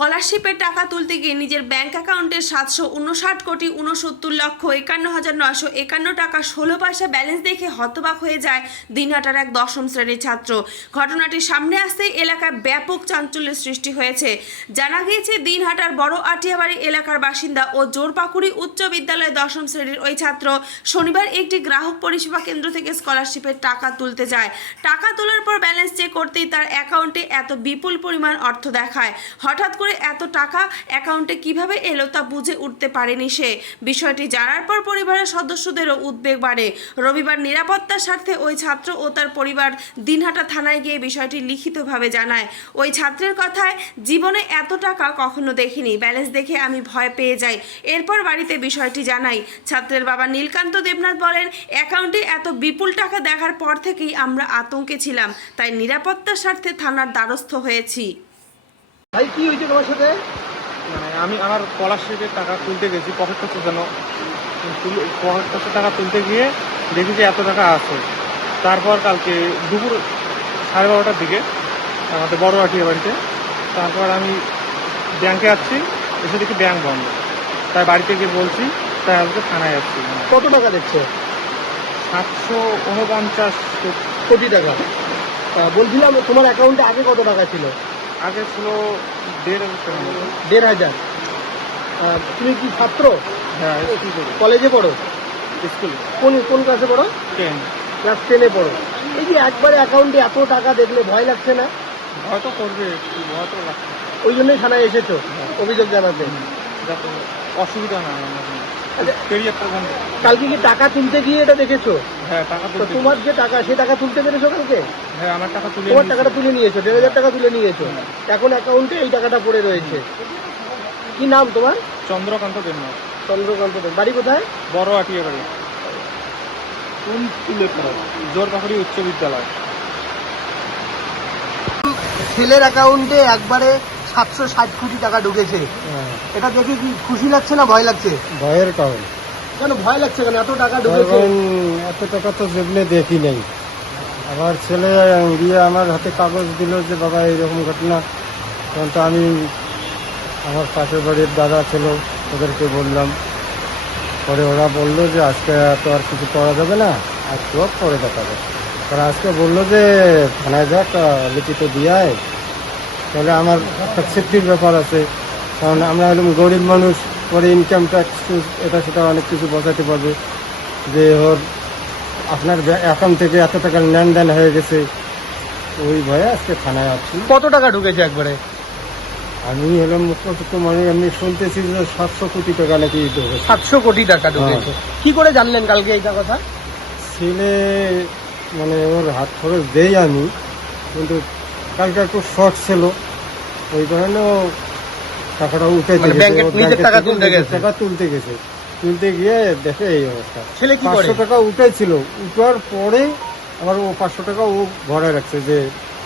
স্কলারশিপের টাকা তুলতে গিয়ে নিজের ব্যাংক অ্যাকাউন্টে ৭৫৯,৬৯,৯৫১ টাকা ১৬ পয়সা ব্যালেন্স দেখে হতবাক হয়ে যায় দিনহাটার এক দশম শ্রেণীর ছাত্র। ঘটনাটি সামনে আসতেই এলাকায় ব্যাপক চাঞ্চল্যের সৃষ্টি হয়েছে। জানা গিয়েছে দিনহাটার বড় আটিয়াবাড়ি এলাকার বাসিন্দা ও জোরপাকুড়ি উচ্চ বিদ্যালয়ের দশম শ্রেণীর ওই ছাত্র শনিবার একটি গ্রাহক পরিষেবা কেন্দ্র থেকে স্কলারশিপের টাকা তুলতে যায়। টাকা তোলার পর ব্যালেন্স চেক করতেই তার অ্যাকাউন্টে এত বিপুল পরিমাণ অর্থ দেখায়। হঠাৎ করে এত টাকা অ্যাকাউন্টে কিভাবে এলো তা বুঝে উঠতে পারেনি সে। বিষয়টি জানার পর পরিবারের সদস্যদেরও উদ্বেগ বাড়ে। রবিবার নিরাপত্তার স্বার্থে ওই ছাত্র ও তার পরিবার দিনহাটা থানায় গিয়ে বিষয়টি লিখিতভাবে জানায়। ওই ছাত্রের কথায়, জীবনে এত টাকা কখনো দেখিনি, ব্যালেন্স দেখে আমি ভয় পেয়ে যাই। এরপর বাড়িতে বিষয়টি জানাই। ছাত্রের বাবা নীলকান্ত দেবনাথ বলেন, অ্যাকাউন্টে এত বিপুল টাকা দেখার পর থেকেই আমরা আতঙ্কে ছিলাম, তাই নিরাপত্তার স্বার্থে থানার দ্বারস্থ হয়েছি। ভাই কি হয়েছে তোমার সাথে? আমি আমার স্কলারশিপের টাকা তুলতে গেছি, পকেট খরচের জন্য পকেট খরচের টাকা তুলতে গিয়ে দেখি যে এত টাকা আছে। তারপর কালকে দুপুর 12:30টার দিকে আমাদের বড় আটিয়া বাড়িতে, তারপর আমি ব্যাংকে আসছি, এসে দেখি ব্যাংক বন্ধ। তাই বাড়িতে গিয়ে বলছি, তাই আজকে থানায় যাচ্ছি। কত টাকা দেখছো? 749 কোটি টাকা। বলছিলাম তোমার অ্যাকাউন্টে আগে কত টাকা ছিল? আগে ছিল 1,500 টাকা। 1,500। তুমি কি ছাত্র? হ্যাঁ, কি করি, কলেজে পড়ো? স্কুল। কোন ক্লাসে পড়ো? 10। ক্লাস 10-এ পড়ো। এই যে একবারে অ্যাকাউন্টে এত টাকা দেখলে ভয় লাগছে না? ভয় তো করবে, ভয় তো লাগছে। ওই জন্যই থানায় এসেছো অভিযোগ জানাতে? যাতে অসুবিধা না হয় আমাদের। আচ্ছা, পেরিয়ে পর্যন্ত। কালকে কি টাকা তুলতে গিয়ে এটা দেখেছো? হ্যাঁ, টাকা তো তুলতে। তোমার যে টাকা, সেই টাকা তুলতে পেরেছো কালকে? হ্যাঁ, আমার টাকা তুলে তোমার নিয়েছি। টাকাটা তুলে নিয়েছো, 1,500 টাকা তুলে নিয়েছো। এখন অ্যাকাউন্টে এই টাকাটা পড়ে রয়েছে। কি নাম তোমার? চন্দ্রকান্ত দেবনাথ। চন্দ্রকান্ত দেব। বাড়ি কোথায়? বড় আটিয়া বাড়ি। কোন স্কুলে পড়ো? জোরপাকুড়ি উচ্চ বিদ্যালয়। ছেলের অ্যাকাউন্টে একবারে 760 কোটি টাকা ঢুকেছে। এটা দেখে কি খুশি লাগছে না ভয় লাগছে? ভয়ের কারণ। কেন ভয় লাগছে? কেন এত টাকা ঢুকেছে? কারণ এত টাকা তো জীবনে দেখি নেই। আমার ছেলে গিয়ে আমার হাতে কাগজ দিল যে বাবা এইরকম ঘটনা। তখন তো আমি আমার পাশের বাড়ির দাদা ছিল, ওদেরকে বললাম। পরে ওরা বললো যে আজকে তো আর কিছু করা যাবে না, আজকে পরে দেখা যাবে। কারণ আজকে বললো যে থানায় যাক, লিখিত দিয়ায়, তাহলে আমার একটা সেফটির ব্যাপার আছে। কারণ আমরা হলাম গরিব মানুষ, পরে ইনকাম ট্যাক্স এটা সেটা অনেক কিছু বোঝাতে পারবে যে ওর আপনার অ্যাকাউন্ট থেকে এত টাকার লেনদেন হয়ে গেছে। ওই ভয়ে আজকে থানায় আসছি। কত টাকা ঢুকেছে একবারে? আমি হলাম মুখ্যমন্ত্রী, মানে আমি শুনতেছি যে 700 কোটি টাকা নাকি ঢুকেছে। 700 কোটি টাকা ঢুকেছে। কি করে জানলেন কালকে এইটা কথা? ছেলে মানে ওর হাত খরচ দেই আমি, কিন্তু কালকে একটু শর্ট ছিল, ওই কারণে ও টাকাটা উঠে টাকা তুলতে গেছে। টাকা তুলতে গেছে, তুলতে গিয়ে দেখে এই অবস্থা। ছেলে কি করে? 500 টাকা উঠেছিল, উঠার পরে আবার ও 500 টাকা ও ভরে রাখছে যে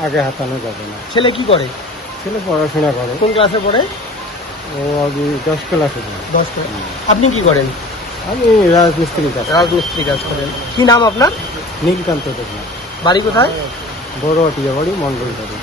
আগে হাতানো যাবে না। ছেলে কি করে? ছেলে পড়াশোনা করে। কোন ক্লাসে পড়ে? ও আগে 10 ক্লাসে পড়ে। 10 ক্লাস। আপনি কি করেন? আমি রাজমিস্ত্রি কাজ। রাজমিস্ত্রি কাজ করেন। কি নাম আপনার? নীলকান্ত দেবনাথ। বাড়ি কোথায়? বড় আটিয়া বাড়ি, মন্ডল বাড়ি।